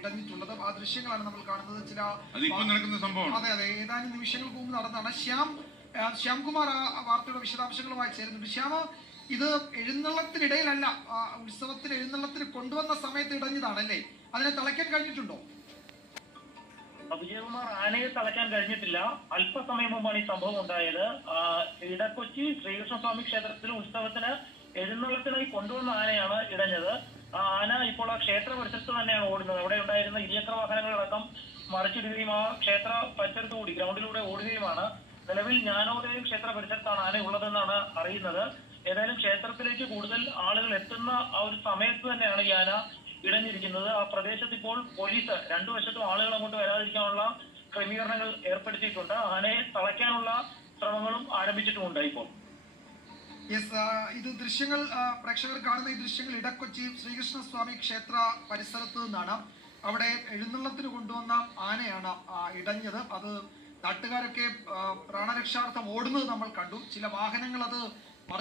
ഇടഞ്ഞിട്ടുള്ളത്. ആ ദൃശ്യങ്ങളാണ് നമ്മൾ കാണുന്നത്. ചില അതെ അതെ ഏതാനും നിമിഷങ്ങൾക്ക് മുമ്പ് നടന്നതാണ്. ശ്യാംകുമാർ ആ വാർത്തയുടെ വിശദാംശങ്ങളുമായി ചേരുന്നുണ്ട്. ശ്യാമ, ഇത് എഴുന്നള്ളത്തിനിടയിലല്ല, ഉത്സവത്തിന് എഴുന്നള്ളത്തിന് കൊണ്ടുവന്ന സമയത്ത് ഇടഞ്ഞതാണല്ലേ? അതിനെ തളയ്ക്കാൻ കഴിഞ്ഞിട്ടുണ്ടോ? വിജയകുമാർ, ആനയെ തളയ്ക്കാൻ കഴിഞ്ഞിട്ടില്ല. അല്പസമയം മുമ്പാണ് ഈ സംഭവം ഉണ്ടായത്. ഇടക്കൊച്ചി ശ്രീകൃഷ്ണസ്വാമി ക്ഷേത്രത്തിലെ ഉത്സവത്തിന് എഴുന്നള്ളത്തിനായി കൊണ്ടുവന്ന ആനയാണ് ഇടഞ്ഞത്. ആ ആന ഇപ്പോൾ ആ ക്ഷേത്ര പരിസരത്ത് തന്നെയാണ് ഓടുന്നത്. അവിടെ ഉണ്ടായിരുന്ന ഇരുചക്ര വാഹനങ്ങളടക്കം മറിച്ചിടുകയും ആ ക്ഷേത്ര പരിസരത്ത് കൂടി ഗ്രൗണ്ടിലൂടെ ഓടുകയുമാണ്. നിലവിൽ ജ്ഞാനോദയം ക്ഷേത്ര പരിസരത്താണ് ആന ഉള്ളതെന്നാണ് അറിയുന്നത്. ഏതായാലും ക്ഷേത്രത്തിലേക്ക് കൂടുതൽ ആളുകൾ എത്തുന്ന ആ ഒരു സമയത്ത് തന്നെയാണ് ഈ ആന ഇടഞ്ഞിരിക്കുന്നത്. ആ പ്രദേശത്ത് ഇപ്പോൾ പോലീസ് രണ്ടു വശത്തും ആളുകൾ അങ്ങോട്ട് വരാതിരിക്കാനുള്ള ക്രമീകരണങ്ങൾ ഏർപ്പെടുത്തിയിട്ടുണ്ട്. ആനയെ തളയ്ക്കാനുള്ള ശ്രമങ്ങളും ആരംഭിച്ചിട്ടുമുണ്ട് ഇപ്പോൾ. ഇത് ദൃശ്യങ്ങൾ പ്രേക്ഷകർ കാണുന്ന ഈ ദൃശ്യങ്ങൾ ഇടക്കൊച്ചി ശ്രീകൃഷ്ണസ്വാമി ക്ഷേത്ര പരിസരത്ത് നിന്നാണ്. അവിടെ എഴുന്നള്ളത്തിന് കൊണ്ടുവന്ന ആനയാണ് ഇടഞ്ഞത്. അത് നാട്ടുകാരൊക്കെ പ്രാണരക്ഷാർത്ഥം ഓടുന്നത് നമ്മൾ കണ്ടു. ചില വാഹനങ്ങൾ അത്